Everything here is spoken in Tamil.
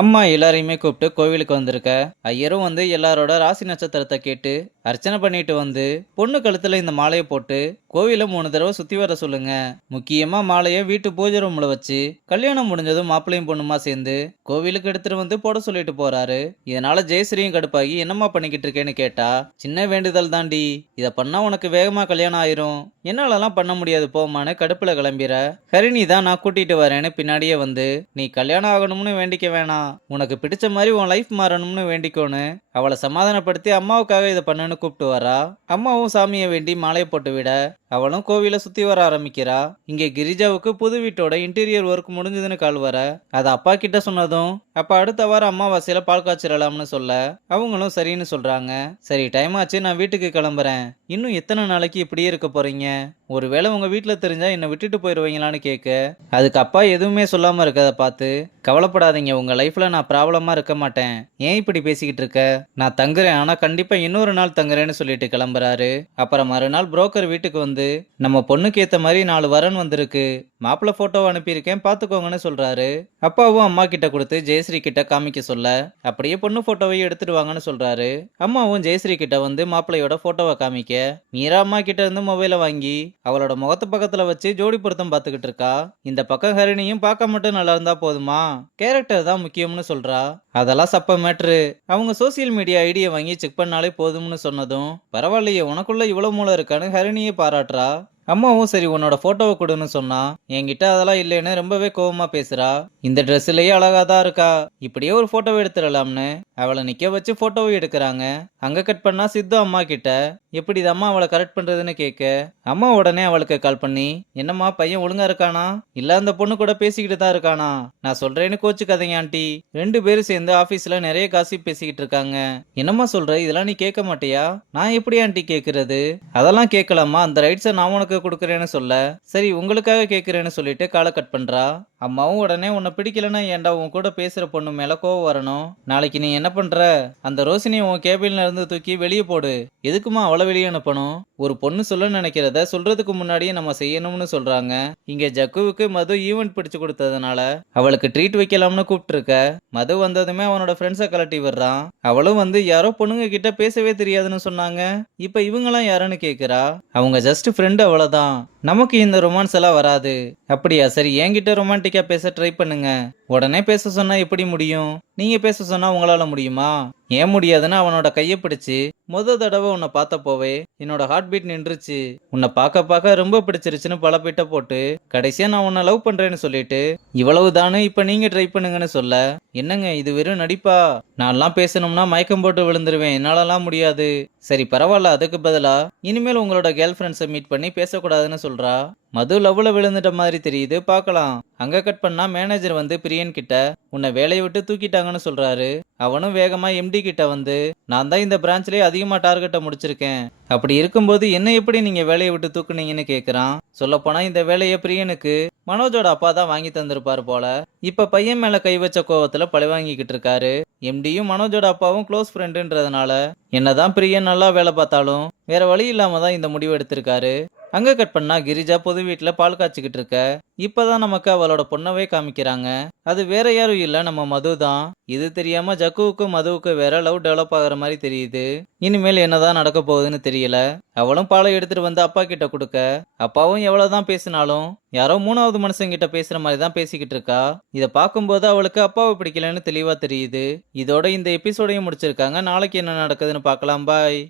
அம்மா எல்லாரையுமே கூப்பிட்டு கோவிலுக்கு வந்திருக்க. ஐயரும் வந்து எல்லாரோட ராசி நட்சத்திரத்தை கேட்டு அர்ச்சனை பண்ணிட்டு வந்து பொண்ணு கழுத்துல இந்த மாலையை போட்டு கோவில 3 தடவை சுத்தி வர சொல்லுங்க. முக்கியமா மாலையை வீட்டு பூஜை ரூம்ல வச்சு கல்யாணம் முடிஞ்சதும் மாப்பிள்ளையும் பொண்ணுமா சேர்ந்து கோவிலுக்கு எடுத்துட்டு வந்து போட சொல்லிட்டு போறாரு. இதனால ஜெயஸ்ரீயும் கடுப்பாகி என்னம்மா பண்ணிக்கிட்டு இருக்கேன்னு கேட்டா, சின்ன வேண்டுதல் தாண்டி, இதை பண்ணா உனக்கு வேகமா கல்யாணம் ஆயிரும், என்னாலலாம் பண்ண முடியாது போமான்னு கடுப்புல கிளம்பிற. ஹரிணி தான் நான் கூட்டிட்டு வரேன்னு பின்னாடியே வந்து, நீ கல்யாணம் ஆகணும்னு வேண்டிக்க வேணாம், உனக்கு பிடிச்ச மாதிரி உன் லைஃப் மாறணும்னு வேண்டிக்கோன்னு அவளை சமாதானப்படுத்தி அம்மாவுக்காக இதை பண்ணுன்னு கூப்பிட்டு வரா. அம்மாவும் சாமியை வேண்டி மாலையை போட்டு விட அவளும் கோவில சுத்தி வர ஆரம்பிக்கிறா. இங்க கிரிஜாவுக்கு புது வீட்டோட இன்டீரியர் ஒர்க் முடிஞ்சதுன்னு கால் வர, அதை அப்பா கிட்ட சொன்னதும் அப்ப அடுத்த வாரம் அம்மாவாசையில பால் காய்ச்சிடலாம்னு சொல்ல அவங்களும் சரின்னு சொல்றாங்க. சரி, டைம் ஆச்சு, நான் வீட்டுக்கு கிளம்புறேன். இன்னும் எத்தனை நாளைக்கு இப்படியே இருக்க போறீங்க? ஒருவேளை உங்க வீட்டுல தெரிஞ்சா என்னை விட்டுட்டு போயிருவீங்களான்னு கேட்க, அதுக்கு அப்பா எதுவுமே சொல்லாம இருக்கதை பார்த்து, கவலைப்படாதீங்க, உங்க லைஃப்ல நான் ப்ராப்ளமா இருக்க மாட்டேன், ஏன் இப்படி பேசிக்கிட்டு இருக்க, நான் தங்குறேன், ஆனா கண்டிப்பா இன்னொரு நாள் தங்குறேன்னு சொல்லிட்டு கிளம்புறாரு. அப்புறம் மறுநாள் புரோக்கர் வீட்டுக்கு வந்து, நம்ம பொண்ணுக்கு ஏத்த மாதிரி 4 வரன் வந்திருக்கு, மாப்பிள்ள போட்டோ அனுப்பியிருக்கேன் பாத்துக்கோங்கன்னு சொல்றாரு. அப்பாவும் அம்மா கிட்ட கொடுத்து ஜெயஸ்ரீ கிட்ட காமிக்க சொல்ல, அப்படியே பொண்ணு போட்டோவை எடுத்துட்டு வாங்கன்னு சொல்றாரு. அம்மாவும் ஜெயஸ்ரீ கிட்ட வந்து மாப்பிள்ளையோட போட்டோவை காமிக்க, மீரா அம்மா கிட்ட இருந்து மொபைலை வாங்கி அவளோட முகத்து பக்கத்துல வச்சு ஜோடி பொருத்தம் பார்த்துக்கிட்டு இருக்கா. இந்த பக்கம் ஹரிணியும் பார்க்க மட்டும் நல்லா இருந்தா போதுமா, கேரக்டர் தான் முக்கியம்னு சொல்றா. அதெல்லாம் சப்ப மேட்ரு, அவங்க சோசியல் மீடியா ஐடியை வாங்கி செக் பண்ணாலே போதும்னு சொன்னதும், பரவாயில்லையே உனக்குள்ள இவ்வளவு மூளை இருக்கான்னு ஹரிணியை பாராட்டுறா. அம்மாவும் சரி உன்னோட போட்டோவை கொடுன்னு சொன்னா, என்கிட்ட அதெல்லாம் இல்லைன்னு ரொம்பவே கோவமா பேசுறா. இந்த ட்ரெஸ்லயே அழகாதான் இருக்கா, இப்படியே ஒரு போட்டோவை எடுத்துடலாம்னு அவளை நிக்க வச்சு போட்டோவை எடுக்கிறாங்க. அங்க கட் பண்ணா சித்து அம்மா கிட்ட எப்படி இது அம்மா அவளை கரெக்ட் பண்றதுன்னு கேட்க, அம்மா உடனே அவளுக்கு கால் பண்ணி, என்னம்மா பையன் ஒழுங்கா இருக்கானா, இல்ல அந்த பொண்ணு கூட பேசிக்கிட்டு தான் இருக்கானா, நான் சொல்றேன்னு கோச்சுக்காதீங்க ஆண்டி, 2 பேரும் சேர்ந்து ஆபீஸ்ல நிறைய காசி பேசிக்கிட்டு இருக்காங்க. என்னம்மா சொல்ற, இதெல்லாம் நீ கேட்க மாட்டியா, நான் எப்படி ஆண்டி கேக்குறது, அதெல்லாம் கேட்கலாமா, அந்த ரைட்ஸை நான் உனக்கு கொடுக்கறேன்னு சொல்ல, சரி உங்களுக்காக கேட்கிறேன்னு சொல்லிட்டு காலை கட் பண்றா. அம்மாவும் உடனே, உன்னை பிடிக்கலன்னா ஏன்டா உன் கூட பேசுற பொண்ணு மேல கோவம் வரணும், நாளைக்கு நீ என்ன பண்ற, அந்த ரோசினி உன் கேபின்ல இருந்து தூக்கி வெளியே போடு, எதுக்குமா அவளை வெளியே அனுப்பணும், ஒரு பொண்ணு சொல்ல நினைக்கிறத சொல்றதுக்கு முன்னாடியே நம்ம செய்யணும்னு சொல்றாங்க. இங்க ஜக்குவுக்கு மது ஈவெண்ட் பிடிச்சு கொடுத்ததுனால அவளுக்கு ட்ரீட் வைக்கலாம்னு கூப்பிட்டு இருக்க, மது வந்ததுமே அவனோட ஃப்ரெண்ட்ஸை கலட்டி விடுறான். அவளும் வந்து யாரோ பொண்ணுங்க கிட்ட பேசவே தெரியாதுன்னு சொன்னாங்க, இப்ப இவங்கெல்லாம் யாருன்னு கேக்குறா. அவங்க ஜஸ்ட் ஃப்ரெண்டு, அவ்வளவுதான், நமக்கு இந்த ரொமான்ஸ் எல்லாம் வராது. அப்படியா, சரி என்கிட்ட ரொமான்டிக்கா பேச ட்ரை பண்ணுங்க. உடனே பேச சொன்னா எப்படி முடியும், நீங்க பேச சொன்னா உங்களால முடியுமா, ஏன் முடியாதுன்னு அவனோட கையை பிடிச்சு, தடவை உன்னை பார்த்த போவே என்னோட ஹார்ட் பீட் நின்றுச்சு, உன்னை பார்க்க பார்க்க ரொம்ப பிடிச்சிருச்சுன்னு பல பீட்ட போட்டு கடைசியா நான் உன்னை லவ் பண்றேன்னு சொல்லிட்டு, இவ்வளவு தானே இப்ப நீங்க ட்ரை பண்ணுங்கன்னு சொல்ல, என்னங்க இது வெறும் நடிப்பா, நான்லாம் பேசணும்னா மயக்கம் போட்டு விழுந்துருவேன், என்னாலலாம் முடியாது. சரி பரவாயில்ல, அதுக்கு பதிலா இனிமேல் உங்களோட கேர்ள் ஃப்ரெண்ட்ஸை மீட் பண்ணி பேசக்கூடாதுன்னு சொல்றா. மது லவ்ல விழுந்துட்ட மாதிரி தெரியுது, பார்க்கலாம். அங்க கட் பண்ணா மேனேஜர் வந்து பிரியன் கிட்ட உன்னை வேலையை விட்டு தூக்கிட்டாங்கன்னு சொல்றாரு. அவனும் வேகமா எம்டி கிட்ட வந்து, நான் தான் இந்த பிரான்ச்லயே அதிகமா டார்கெட்டை முடிச்சிருக்கேன், அப்படி இருக்கும்போது என்ன எப்படி நீங்க வேலையை விட்டு தூக்குனீங்கன்னு கேக்குறான். சொல்ல போனா இந்த வேலையை பிரியனுக்கு மனோஜோட அப்பா தான் வாங்கி தந்திருப்பாரு போல. இப்ப பையன் மேல கை வச்ச கோவத்துல பழி வாங்கிக்கிட்டு இருக்காரு. எம்டியும் மனோஜோட அப்பாவும் க்ளோஸ் ஃப்ரெண்டுன்றதுனால என்னதான் பிரியன் நல்லா வேலை பார்த்தாலும் வேற வழி இல்லாம தான் இந்த முடிவு எடுத்திருக்காரு. அங்க கட் பண்ணா கிரிஜா பொது வீட்டுல பால் காய்ச்சிக்கிட்டு இருக்க, இப்பதான் நமக்கு அவளோட பொண்ணவே காமிக்கிறாங்க. அது வேற யாரும் இல்ல, நம்ம மது தான். இது தெரியாம ஜக்குவுக்கும் மதுவுக்கும் வேற லவ் டெவலப் ஆகுற மாதிரி தெரியுது. இனிமேல் என்னதான் நடக்க போகுதுன்னு தெரியல. அவளும் பாலை எடுத்துட்டு வந்து அப்பா கிட்ட கொடுக்க, அப்பாவும் எவ்வளவுதான் பேசினாலும் யாரோ 3வது மனுஷங்கிட்ட பேசுற மாதிரி தான் பேசிக்கிட்டு இருக்கா. இதை பார்க்கும்போது அவளுக்கு அப்பாவை பிடிக்கலன்னு தெளிவா தெரியுது. இதோட இந்த எபிசோடையும் முடிச்சிருக்காங்க. நாளைக்கு என்ன நடக்குதுன்னு பார்க்கலாம். பாய்.